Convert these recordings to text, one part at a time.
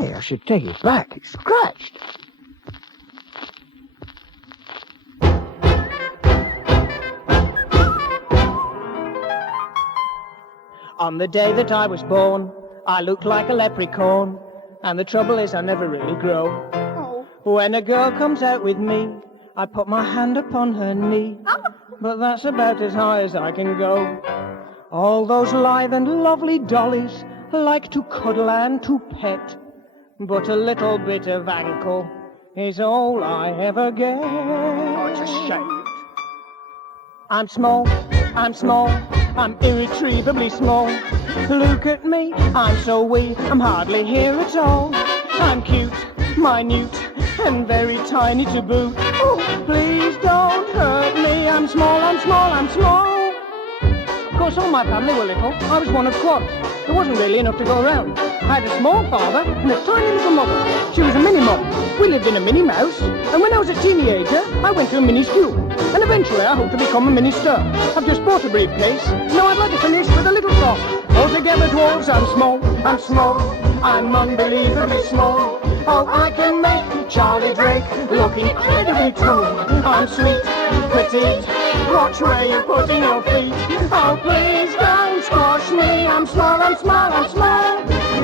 Hey, I should take it back. It's scratched. On the day that I was born, I looked like a leprechaun. And the trouble is I never really grow. Oh. When a girl comes out with me, I put my hand upon her knee. But that's about as high as I can go. All those lithe and lovely dollies like to cuddle and to pet. But a little bit of ankle is all I ever get. Oh, it's a shame. I'm small, I'm irretrievably small. Look at me, I'm so wee, I'm hardly here at all. I'm cute, minute, and very tiny to boot. Oh, please don't hurt me, I'm small. Of course, all my family were little. I was one of quads. There wasn't really enough to go around. I had a small father and a tiny little mother. She was a mini-mom. We lived in a mini-mouse. And when I was a teenager, I went to a mini-school. And eventually, I hope to become a mini-star. I've just bought a briefcase. Now I'd like to finish with a little song. Altogether, dwarves, I'm small. I'm unbelievably small. Oh, I can make Charlie Drake look incredibly tall. I'm sweet, petite. Watch where you're putting your feet. Oh, please don't squash me. I'm small.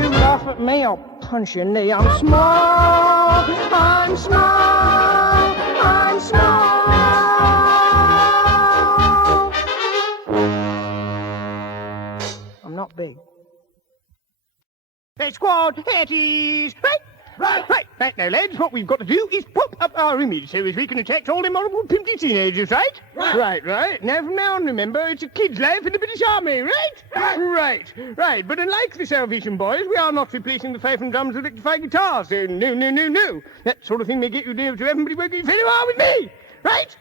You laugh at me, I'll punch your knee. I'm small. I'm not big. Hey, squad, here it is. Right, now, lads, what we've got to do is pop up our image so as we can attract all them horrible pimply teenagers, right? Right. Now, from now on, remember, it's a kid's life in the British Army, right? Right. But unlike the Salvation Boys, we are not replacing the fife and drums with electrified guitars. So, no. That sort of thing may get you near to everybody working very hard with me. Right.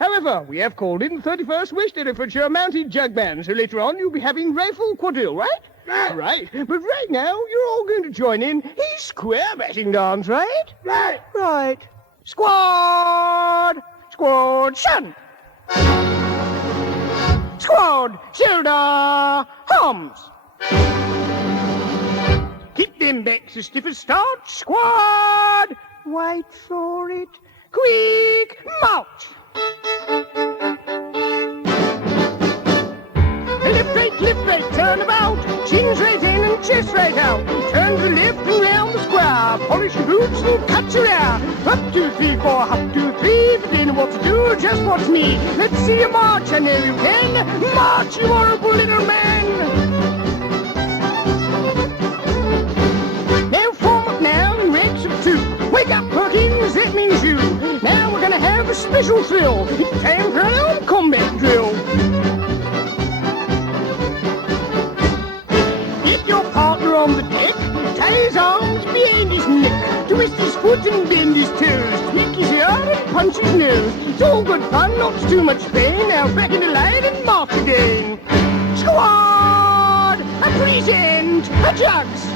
However, we have called in the 31st West Herefordshire Mounted Jug Man, so later on you'll be having rifle quadrille, right? Right. But right now, you're all going to join in his square batting dance, right? Right. Squad, shunt. Squad, shoulder, arms. Keep them backs as stiff as start. Squad, wait for it. Quick, march! Lift right, turn about. Chin straight in and chest right out. Turn to the left and round the square. Polish your boots and cut your hair. 1, 2, 3, 4, up, 2, 3. If you don't know what to do, just watch me. Let's see you march, I know you can. March, you horrible little man. Now form up now in ranks of 2. Wake up, Perkins, that means you. Now we're gonna have a special thrill. It's time for an old combat drill. Get your partner on the deck, tie his arms behind his neck, twist his foot and bend his toes, tweak his ear and punch his nose. It's all good fun, not too much pain. Now back into line and march again. Squad, a present, a jugs.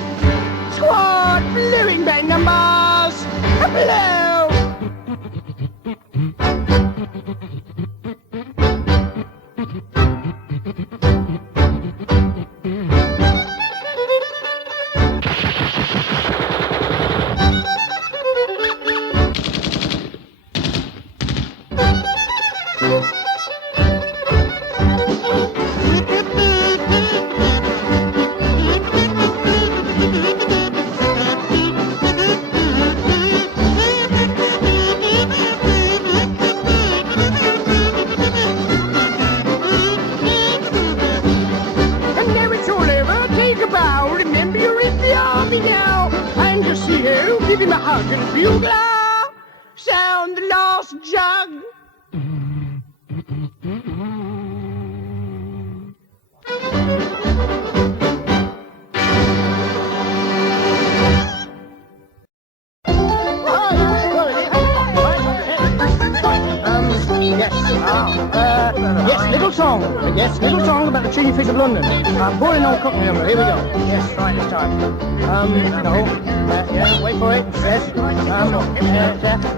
Squad, blowing by numbers, a blow. Give him a hug and bugler, sound the last jug. Yes, little song about the Cheesy Fish of London. Pouring on Cockney number, here we go. Yes, right this time. No. Yeah, wait for it. Yes.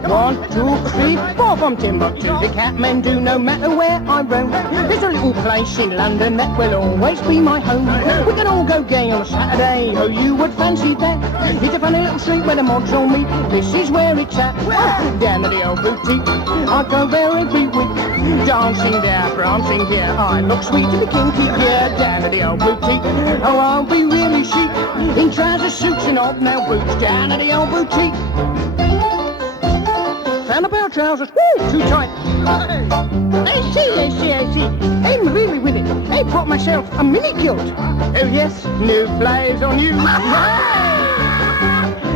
1, 2, 3, 4 from Timbuktu. The Catman do no matter where I roam. There's a little place in London that will always be my home. We can all go gay on a Saturday. Oh, you would fancy that? It's a funny little street where the mods all meet. This is where it's at. Down to the old boutique. I go there every week. Dancing there, prancing here. I look sweet to be kinky. Yeah, down to the old boutique. Oh, I'll be really chic. In trousers, suits and hobnail boots. Down to the old boutique. Found a pair of trousers. Woo, too tight. I see. I'm really with it. I brought myself a mini kilt. Oh yes, new flags on you.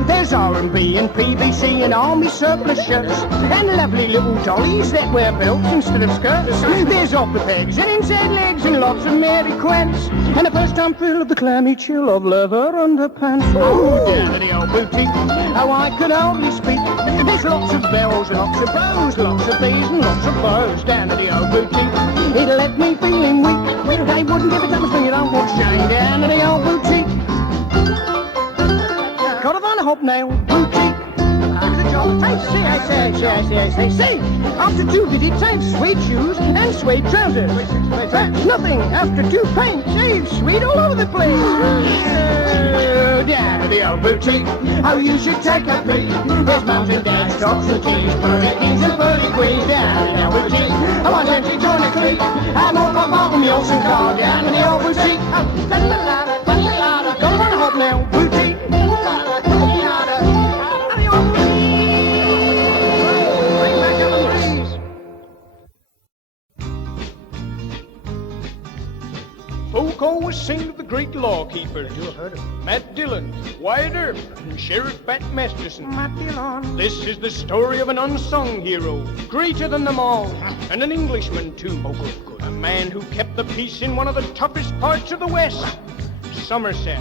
There's R&B and PVC and army surplus shirts and lovely little dollies that wear belts instead of skirts. There's opera pegs and inside legs and lots of Mary Quants and a first-time thrill of the clammy chill of leather underpants. Ooh, down to the old boutique. Oh, I could hardly speak. There's lots of bells and lots of bows, lots of bees and lots of bows down to the old boutique. It left me feeling weak. They wouldn't give it to me when you don't want shame down to the old boutique. Got a Van Hobnail boutique. I see. After 2 digits, I've suede shoes and suede trousers. That's nothing. After 2 pints, I've suede all over the place. Down to the old boutique. Oh, you should take a peek. There's mums and dads, tops and teas, pearly kings and pearly queens. Down to the old boutique. I want to join a clique. I'm on my bottom mules and car. Down to the old boutique. Got a Van Hobnail boutique. Folk always sing of the great law keepers. You have heard of them. Matt Dillon, Wyatt Earp, and Sheriff Pat Masterson. Matt Dillon. This is the story of an unsung hero, greater than them all, and an Englishman too. Oh, good. A man who kept the peace in one of the toughest parts of the West, Somerset.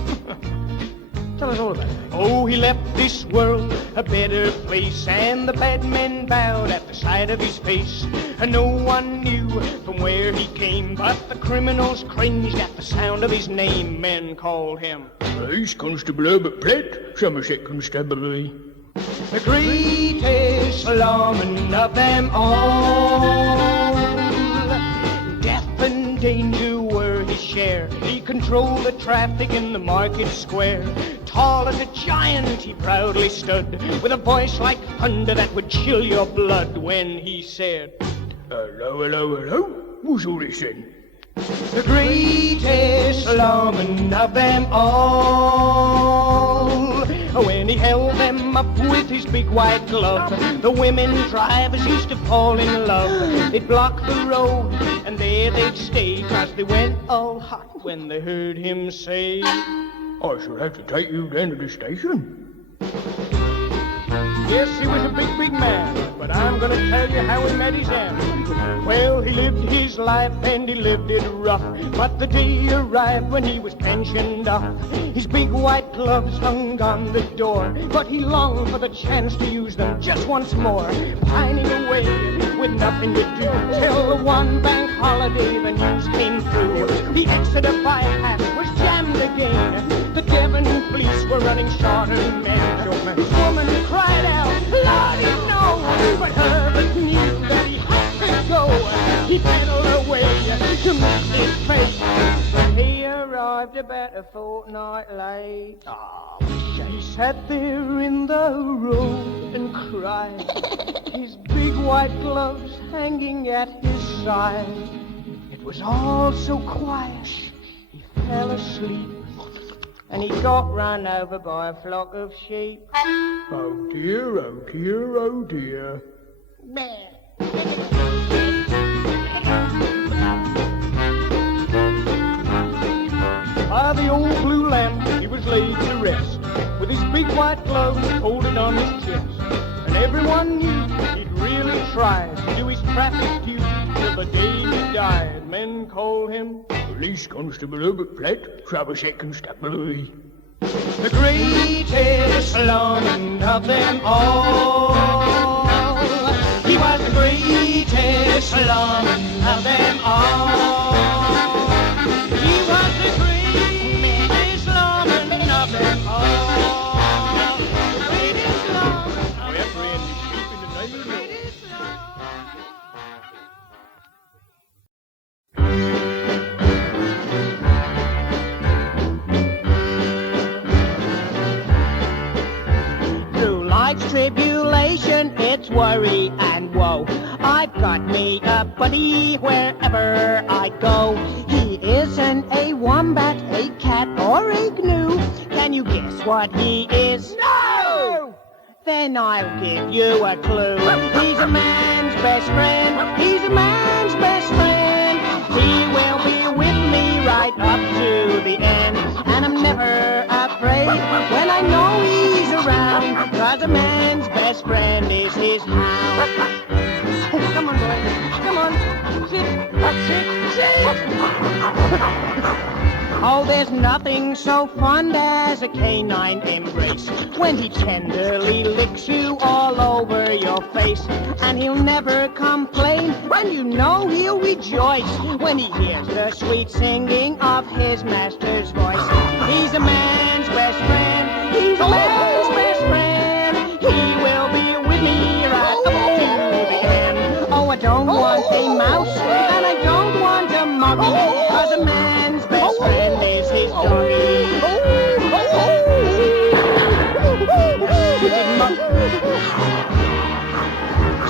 Tell us all about it. Oh, he left this world a better place, and the bad men bowed at the sight of his face. And no one knew from where he came, but the criminals cringed at the sound of his name. Men called him Police Constable Herbert Platt, Somerset Constabulary. The greatest lawman of them all. Death and danger were his share. He controlled the traffic in the market square. Tall as a giant he proudly stood, with a voice like thunder that would chill your blood when he said, Hello, who's all this then? The greatest lawman of them all. When he held them up with his big white glove, the women drivers used to fall in love. They'd block the road and there they'd stay, 'cause they went all hot when they heard him say, I shall have to take you down to the station. Yes, he was a big man, but I'm gonna tell you how he met his end. Well, he lived his life and he lived it rough, but the day arrived when he was pensioned off. His big white gloves hung on the door, but he longed for the chance to use them just once more, pining away with nothing to do, till the one bank holiday the news came through. The Exeter bypass was jammed again. The Devon police were running short of men. His woman cried out, Lordy, no! But Herbert knew that he had to go. He pedaled away to meet his fate, but he arrived about a fortnight late. He sat there in the road and cried, his big white gloves hanging at his side. It was all so quiet, he fell asleep, and he got run over by a flock of sheep. Oh dear, oh dear, oh dear. By the old blue lamp he was laid to rest, with his big white gloves folded on his chest. And everyone knew he'd really tried to do his traffic duty till the day he died. Men called him Police Constable Herbert Platt, Somerset Constabulary. The greatest lawman of them all. He was the greatest lawman of them all. He was the greatest lawman of them all. tribulation, it's worry and woe. I've got me a buddy wherever I go. He isn't a wombat, a cat, or a gnu. Can you guess what he is? No! Then I'll give you a clue. He's a man's best friend. He's a man's best friend. He will be with me right up to the end. And I'm never afraid when I know he's around. 'Cause a man's best friend is his hound. Come on, boy. Come on. Sit. Sit. Oh, there's nothing so fond as a canine embrace, when he tenderly licks you all over your face. And he'll never complain, and you know he'll rejoice when he hears the sweet singing of his master's voice. He's a man's best friend. He's a man's best friend. He will be with me right up to the end. Oh, I don't want a mouse, and I don't want a monkey, 'cause a man's best friend is his doggy.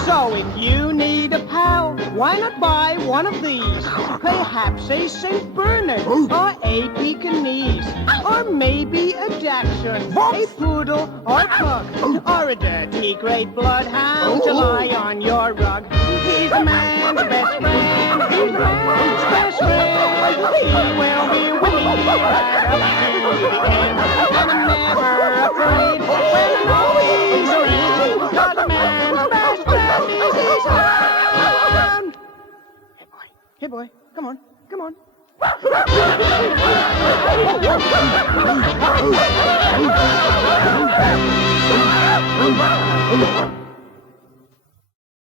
So if you need a pal, why not buy one of these? Perhaps a St. Bernard, or a Pekingese, or maybe a Dachshund, a poodle, or pug, or a dirty great bloodhound to lie on your rug. He's a man's best friend. He's a man's best friend. He will be with me right up to the end. And I'm never afraid when I know he's around. 'Cause a man's best friend is his hound. Hey boy, come on, come on.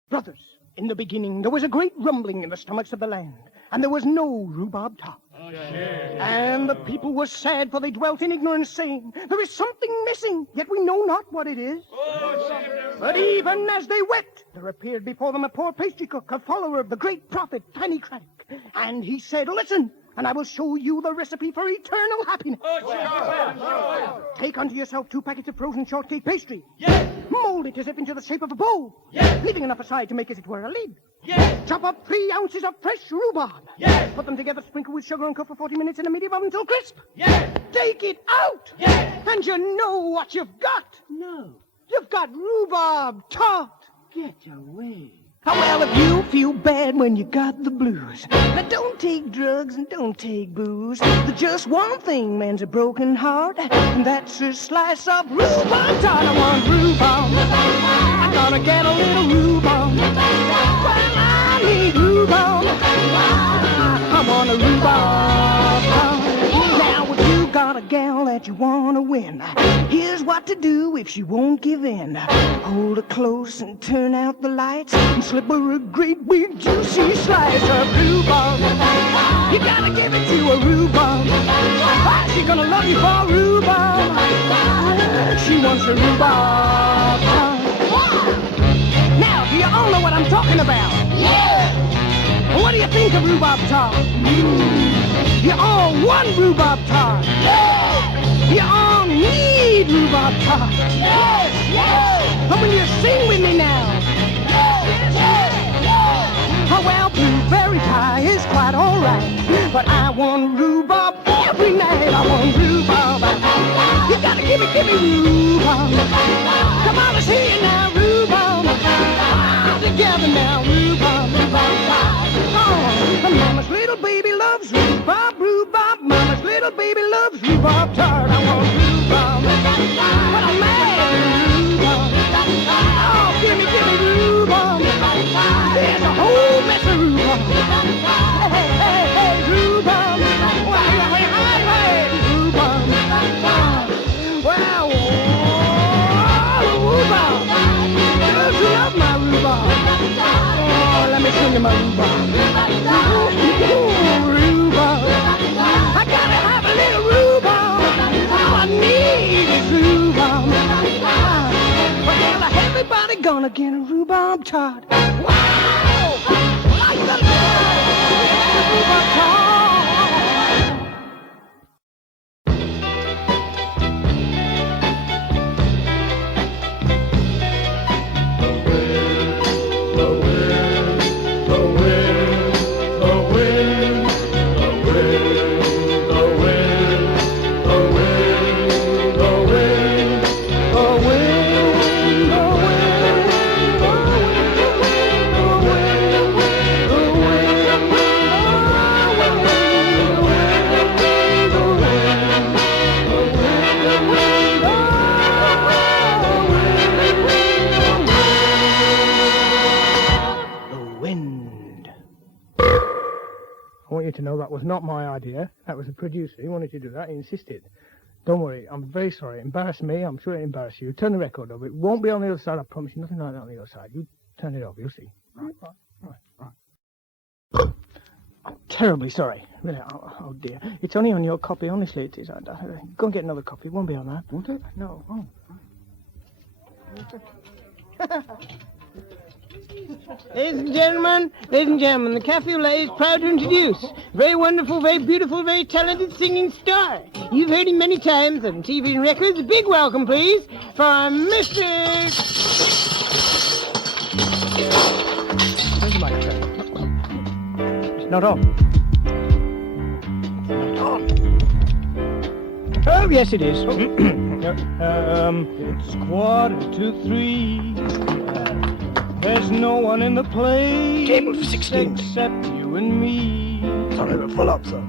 Brothers, in the beginning there was a great rumbling in the stomachs of the land, and there was no rhubarb tart. And the people were sad, for they dwelt in ignorance, saying, there is something missing, yet we know not what it is. But even as they wept, there appeared before them a poor pastry cook, a follower of the great prophet, Tiny Craddock. And he said, listen, and I will show you the recipe for eternal happiness. Take unto yourself 2 packets of frozen shortcake pastry. Yes! Mold it as if into the shape of a bowl. Yes! Leaving enough aside to make as it were a lid. Yes! Chop up 3 ounces of fresh rhubarb. Yes! Put them together, sprinkle with sugar, and cook for 40 minutes in a medium oven until crisp. Yes! Take it out. Yes! And you know what you've got. No. You've got rhubarb tart. Get away. Oh, well, if you feel bad when you got the blues, now don't take drugs and don't take booze. There's just one thing mends a broken heart, and that's a slice of rhubarb tart. I want rhubarb. I'm gonna get a little rhubarb. Well, I need rhubarb. I want a rhubarb tart. Now, if you got a gal that you wanna win, here's what to do if she won't give in. Hold her close and turn out the lights, and slip her a great big juicy slice of rhubarb. You gotta give it to a rhubarb. She's gonna love you for rhubarb. She wants a rhubarb tart. Now, do you all know what I'm talking about? Yeah! What do you think of rhubarb tart? You all want rhubarb tart. Yeah! You all need rhubarb tart. Yes! Yes! But when you sing with me now. Yes! Yes! Yes! Oh, well, blueberry pie is quite all right, but I want rhubarb every night. I want rhubarb. You gotta give me rhubarb. Come on, let's hear you now, rhubarb. All together now, rhubarb. Oh, Mama's little baby loves rhubarb, rhubarb. Mama's little baby loves rhubarb tart. I want rhubarb. But I'm mad at rhubarb. Oh, give me rhubarb. There's a whole mess of rhubarb. Hey, rhubarb. Hey, rhubarb. Wow, rhubarb. Girls who love my rhubarb. Oh, let me sing you my rhubarb. Rhubarb. I gotta have a little rhubarb. All I need is rhubarb. Well, everybody gonna get a rhubarb tart. Wow! I love rhubarb tart. I want you to know that was not my idea. That was the producer. He wanted to do that. He insisted. Don't worry. I'm very sorry. It embarrassed me. I'm sure it embarrassed you. Turn the record over. It won't be on the other side. I promise you. Nothing like that on the other side. You turn it off. You'll see. Right. I'm terribly sorry. Really. Oh, dear. It's only on your copy. Honestly, it is. Go and get another copy. It won't be on that. Won't it? No. Oh. Ladies and gentlemen, the Cafe au Lait is proud to introduce a very wonderful, very beautiful, very talented singing star. You've heard him many times on TV and records. A big welcome, please, for Mr. Where's the microphone? It's not on. It's not on. Oh, yes, it is. It's 2:45. There's no one in the place. Table for 16. Except you and me. Sorry, we're full up, sir.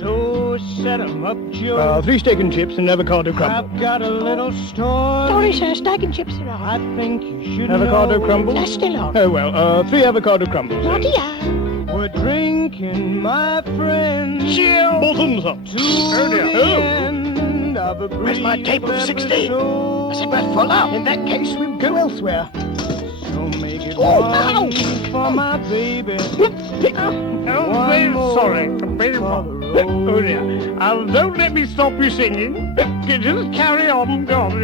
So set 'em up, Joe. 3 steak and chips and avocado crumble. I've got a little story. Sorry, sir, steak and chips are on. I think you should avocado know. Crumble? That's still on. Oh, well, 3 avocado crumbles. Righty-o. We're drinking, my friends. Chill. Bottoms up. Oh, dear. End of a Where's my table for 16? I said we're full up. In that case, we'll go elsewhere. So make it ow. for my baby. Oh, very sorry. Very Oh, dear. Don't let me stop you singing. Just carry on. Got the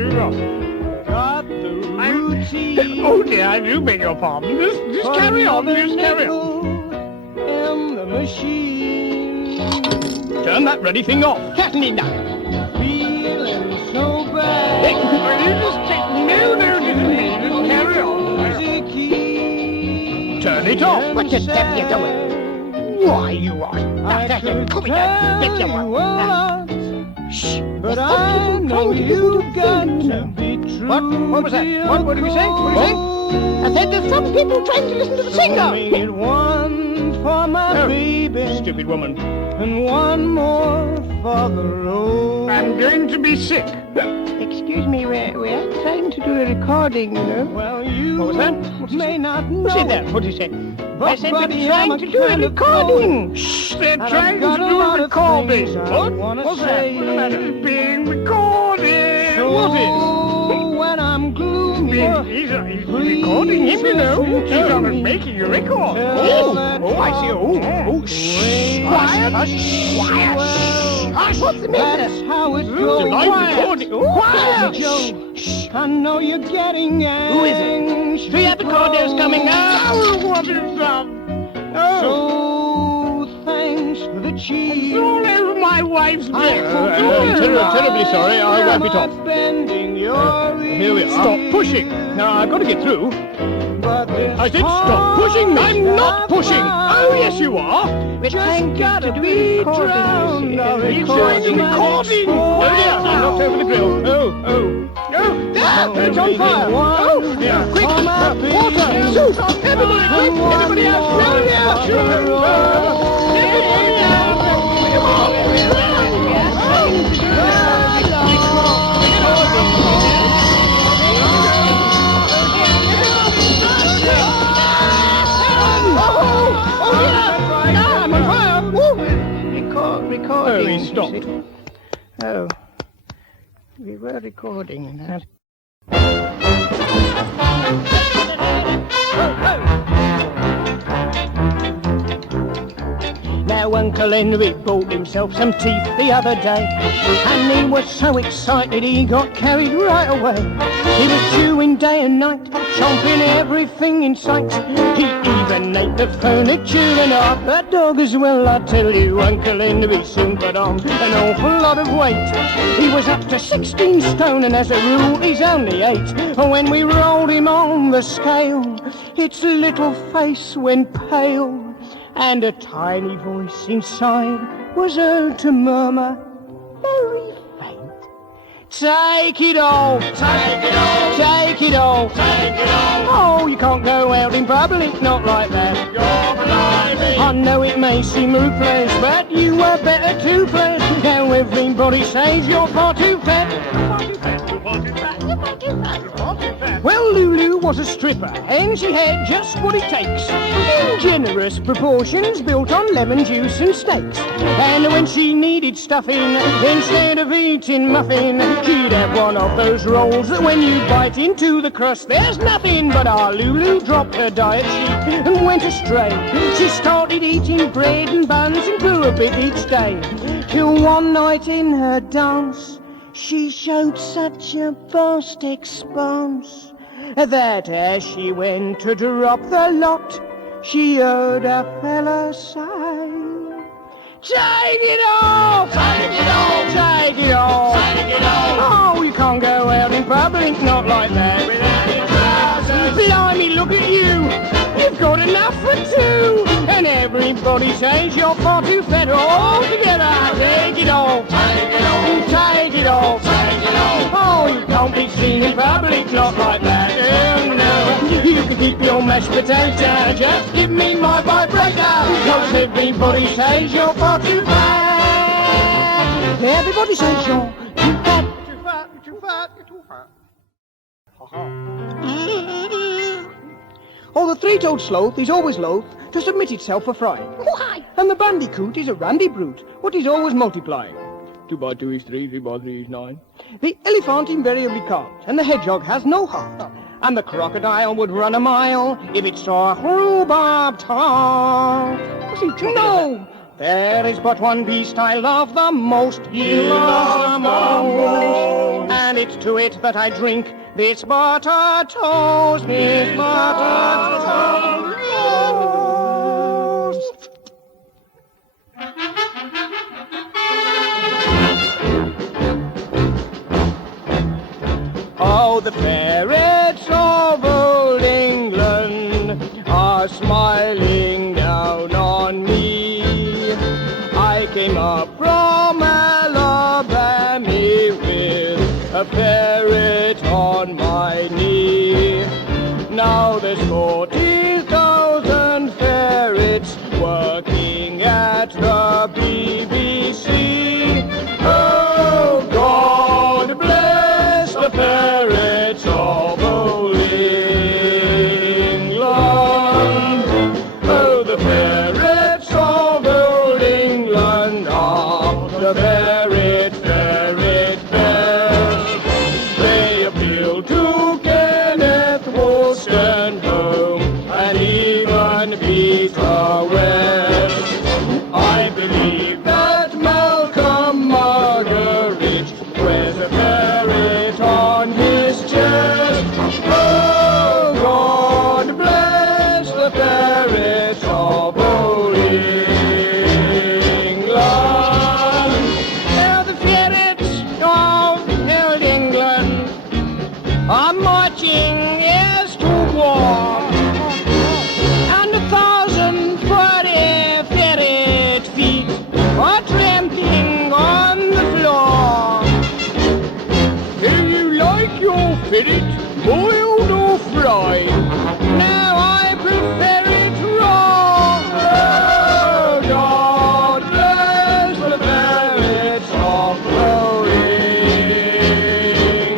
routine. Oh, dear, I do beg your pardon. Just carry on. Just carry on. In the machine. Turn that bloody thing off. Certainly not. Feeling so bad. You just take no notice of me. Just carry on. Turn it off. What the step you doing? Why, you are. Come here. Shh. But I know you've got to be true. What was that? What did we say? What did we say? I said there's some people trying to listen to the singer. Made one for my baby. Stupid woman. And one more for the road. I'm going to be sick. Excuse me, we're trying to do a recording, you know. Well, you What was that? may not know. Who said that? What did you say? But I said we're buddy, trying I'm to a do a kind of recording. Shh, they're And trying I've to got a do lot a of recording. things I What? wanna What's say. that? What's the matter? It's being recorded. So What is? when I'm gloomy, He's recording him, you know. He's on making a record. I see. Shh. Quiet. Quiet. Hush. What's the matter? that's how it goes. The live recording. Quiet. Joe, I know you're getting Who is it? anxious. 3 avocados coming up. Oh, what is that? Oh. So thanks for the cheese. It's all over my wife's I'm dress. terribly sorry. I'll wipe it off. Bending your Here we are. Stop pushing. Now, I've got to get through. I said stop pushing me. I'm not pushing. Oh, yes, you are. We're trying to do a recording, you see. He's doing a recording. Oh, dear. I knocked over the grill. Oh. There. It's on fire. Oh, dear. Quick. Water. Soup. Everybody, quick. Everybody out. Everybody out. Everybody out. Come on. Recording. Oh, he stopped. Oh, we were recording that. Now Uncle Henry bought himself some teeth the other day, and he was so excited he got carried right away. He was chewing day and night, chomping everything in sight. He even ate the furniture and half the dog as well. I tell you, Uncle Henry soon put on an awful lot of weight. He was up to 16 stone, and as a rule he's only 8. When we rolled him on the scale, its little face went pale, and a tiny voice inside was heard to murmur, very faint, take it all, take it all, take it all, take it all. Oh, you can't go out in public, not like that. You're blimey. I know it may seem ruthless, but you were better to play. Now everybody says you're far too fat. Well, Lulu was a stripper, and she had just what it takes. in generous proportions, built on lemon juice and steaks. And when she needed stuffing, instead of eating muffin, she'd have one of those rolls that when you bite into the crust, there's nothing. But our Lulu dropped her diet sheet and went astray. She started eating bread and buns and grew a bit each day. Till one night in her dance, she showed such a vast expanse that as she went to drop the lot, she heard a fella say, "Take it off! Take it off! Take it off! Take it off! Oh, you can't go out in public, not like that without your trousers. Blimey, look at you! You've got enough for two! And everybody says you're far too fat all together. Take it off! Take it off! Take it off! Take it off! Oh, you can't be seen in public, not like that. Oh, no. You can keep your mashed potato. Just give me my vibrator. Cause everybody says you're far too fat. Everybody says you're too fat. Too fat, you're too fat, you're too fat. Oh, the three-toed sloth is always loath to submit itself for frying. Why? And the bandicoot is a randy brute, what is always multiplying. 2 by 2 is 3, 3 by 3 is 9. The elephant invariably can't, and the hedgehog has no heart. And the crocodile would run a mile if it saw a rhubarb tart. What's he talking No! There is but one beast I love the most. You love the most. And it's to it that I drink this butter toast. This butter toast. Oh, the ferrets of old England are smiling down on me. I came up from L.o.v.e with a ferret on my knee. Now there's 40,000 ferrets working at the BBC. Oh, God bless the ferrets of old England. Oh, the ferrets of old England are the ferret best. They appeal to Kenneth Wolstenholme and even Peter West. I believe that Malcolm Margaret wears a ferret on his chest. Oh, God bless the ferrets of old England. Now the ferrets of old England are marching as to war, and 1,040 ferret feet are trampling on the floor. Do you like your ferret boiled or fried? Now I prefer it raw. Oh, God bless the ferrets of old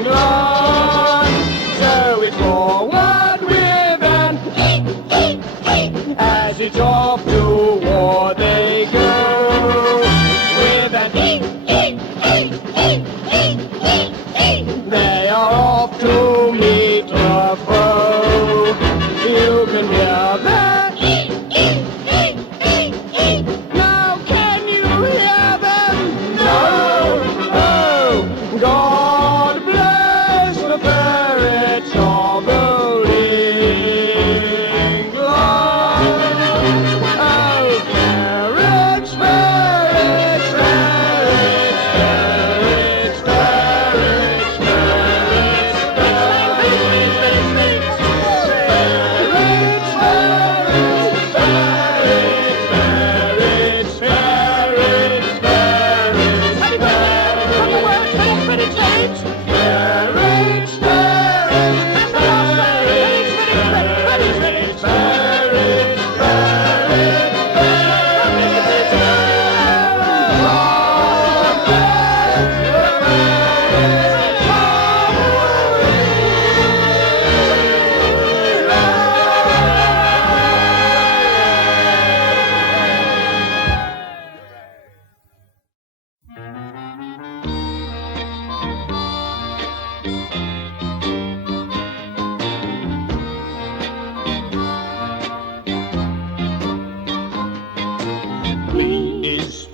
England. So it's forward with an as it's off to war they go. With an they are off to meet the foe. You can hear that. Now can you hear them? No. Oh, God bless the ferrets of old England.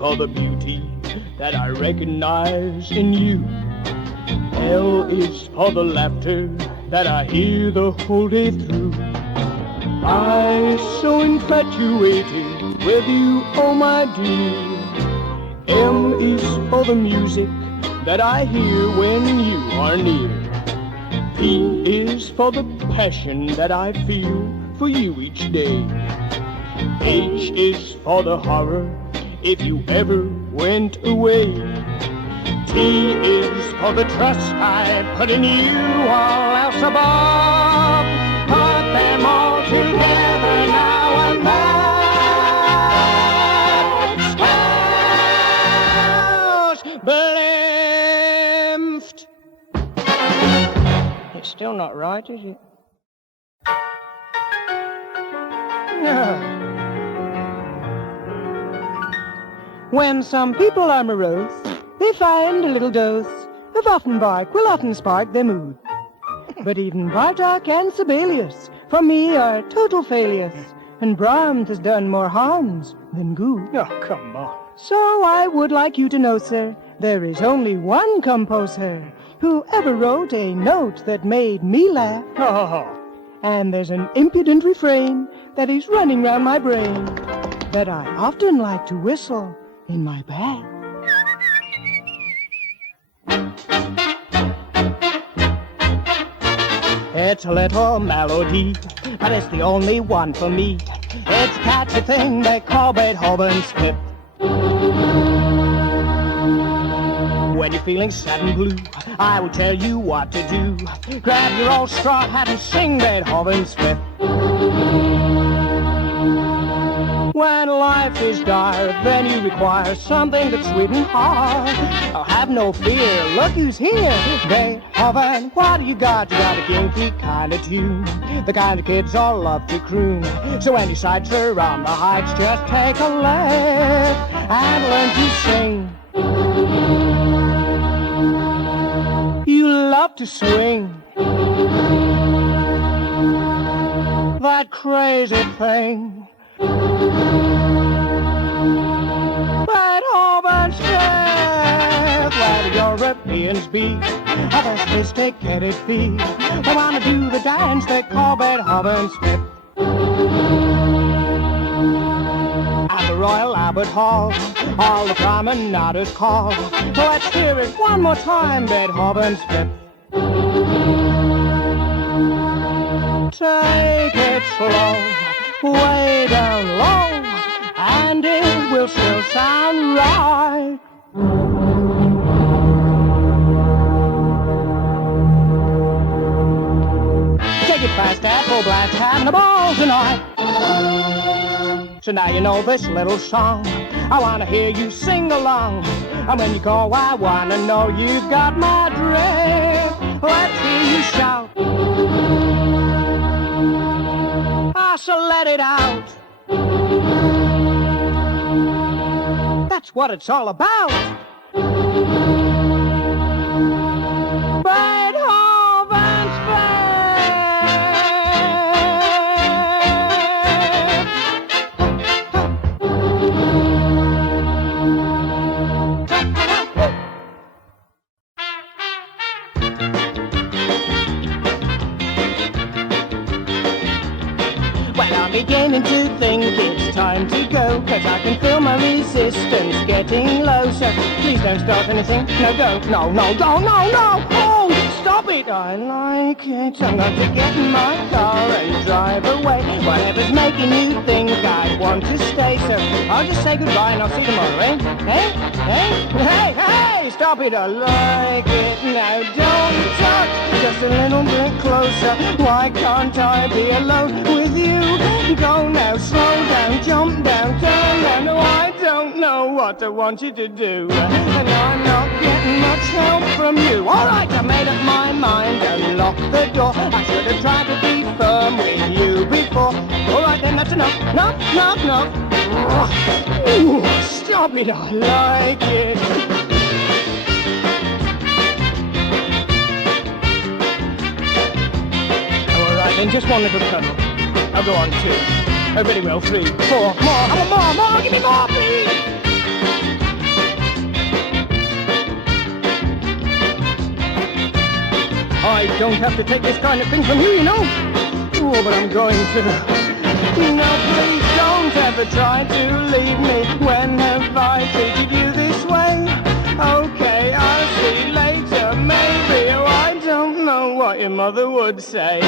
for the beauty that I recognize in you. L is for the laughter that I hear the whole day through. I'm so infatuated with you, oh my dear. M is for the music that I hear when you are near. P is for the passion that I feel for you each day. H is for the horror if you ever went away. T is for the trust I put in you, all else above. Put them all together now and that's blimped. It's still not right, is it? No. When some people are morose, they find a little dose of Offenbach will often spark their mood. But even Bartok and Sibelius, for me, are total failures, and Brahms has done more harms than good. Oh, come on. So I would like you to know, sir, there is only one composer who ever wrote a note that made me laugh. Oh. And there's an impudent refrain that is running round my brain that I often like to whistle in my bag. It's a little melody, but it's the only one for me. It's a catchy thing they call Beethoven's Fifth. When you're feeling sad and blue, I will tell you what to do. Grab your old straw hat and sing Beethoven's Fifth. When life is dire, then you require something that's sweet and hard. Oh, have no fear, look who's here. Beethoven, what do you got? You got a kinky kind of tune, the kind of kids all love to croon. So when you sights around the heights, just take a lift and learn to sing. You love to swing that crazy thing. Beethoven's Fifth, where the Europeans be, are the sophisticated feet. They wanna do the dance they call Beethoven's Fifth. At the Royal Albert Hall, all the promenaders call. Let's hear it one more time, Beethoven's Fifth. Take it slow, way down low, and it will still sound right. Take it fast, apple blast, having a ball tonight. So now you know this little song, I want to hear you sing along. And when you call, I want to know you've got my drift. Let's hear you shout. So let it out. That's what it's all about. Beethoven's beginning to think it's time to go, 'cause I can feel my resistance getting low. So please don't start anything. No, don't. No, no, no, no, no. Oh, stop it. I like it. I'm going to get in my car and drive away. Whatever's making you think I want to stay. So I'll just say goodbye and I'll see you tomorrow, eh? Hey, hey, hey, hey, stop it. I like it. Now don't touch. Just a little bit closer. Why can't I be alone with you? Go now, slow down, jump down, turn down. No, I don't know what I want you to do, and I'm not getting much help from you. All right, I made up my mind and locked the door. I should have tried to be firm with you before. All right then, that's enough. No, no, no. Ooh, stop it, I like it. All right then, just one little cuddle. I'll go on 2. Oh, very well, 3, 4, more. I want more, give me more, please. I don't have to take this kind of thing from you, you know. Oh, but I'm going to. No, please don't ever try to leave me. When have I treated you this way? Okay, I'll see you later, maybe. Oh, I don't know what your mother would say.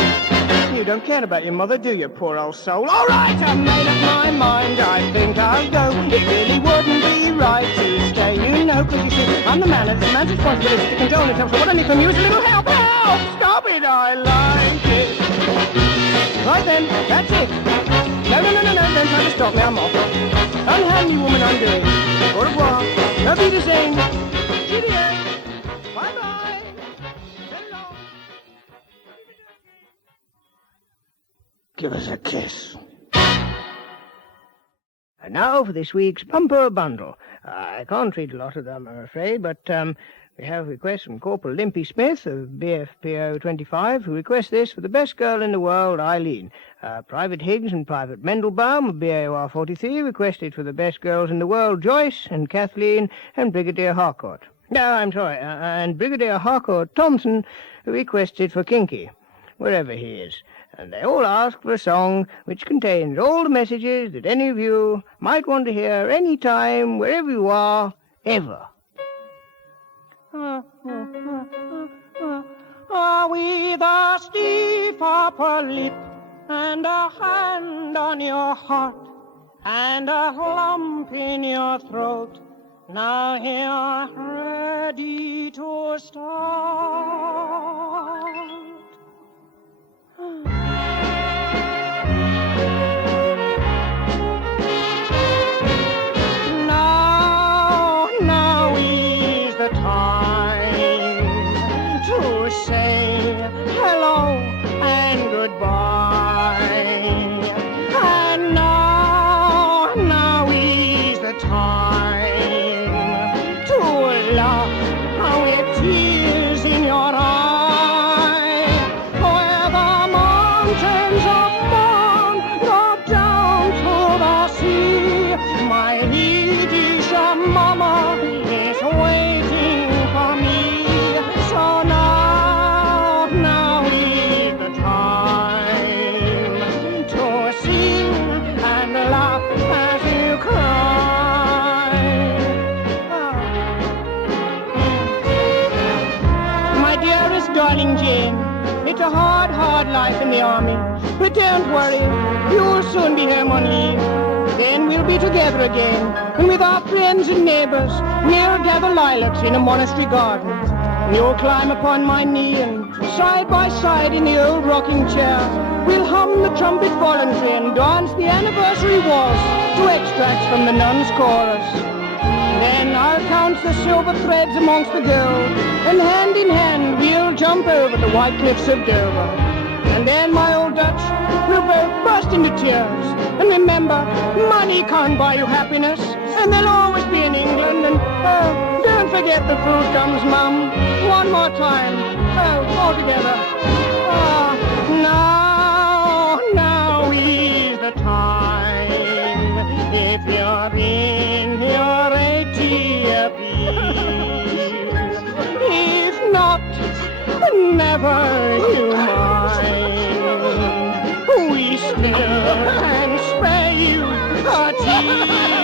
You don't care about your mother, do you, poor old soul? All right, I've made up my mind. I think I'll go. It really wouldn't be right to stay, you know, because you see, I'm the man, and it's the man's responsibility to control himself. So what I need from you is a little help. Help! Stop it, I like it. Right then, that's it. No, don't try to stop me, I'm off. Unhand me, woman, I'm doing. Au revoir. Love you to sing. Cheerio. Bye-bye. So long. Give us a kiss. And now for this week's bumper bundle. I can't read a lot of them, I'm afraid, but we have a request from Corporal Limpy Smith of BFPO 25, who requests this for the best girl in the world, Eileen. Private Higgs and Private Mendelbaum of BAOR 43 requested for the best girls in the world, Joyce and Kathleen and Brigadier Harcourt. No, I'm sorry, and Brigadier Harcourt Thompson requested for Kinky, wherever he is. And they all ask for a song which contains all the messages that any of you might want to hear any time, wherever you are, ever. With a stiff upper lip and a hand on your heart and a lump in your throat, now you're ready to start. Now is the time to say hello and goodbye. And now is the time to laugh with tears in your eyes. Where the mountains of morn drop down to the sea, my Yiddish mama is waiting for me. So now is the time to sing and laugh as you cry. My dearest darling Jane, it's a hard life in the army, but don't worry, you'll soon be home on leave. Then we'll be together again, and with our friends and neighbors, we'll gather lilacs in a monastery garden. And you'll climb upon my knee, and side by side in the old rocking chair, we'll hum the trumpet voluntary and dance the anniversary waltz to extracts from the nun's chorus. Then I'll count the silver threads amongst the gold, and hand in hand we'll jump over the white cliffs of Dover. And then, my old Dutch, we'll both burst into tears. And remember, money can't buy you happiness, and they'll always be in England. And, oh, don't forget the fruit gums, Mum. One more time. Oh, all together. Now is the time. If you're in your 80th year. If not, never you mind. We still can spare you a tear.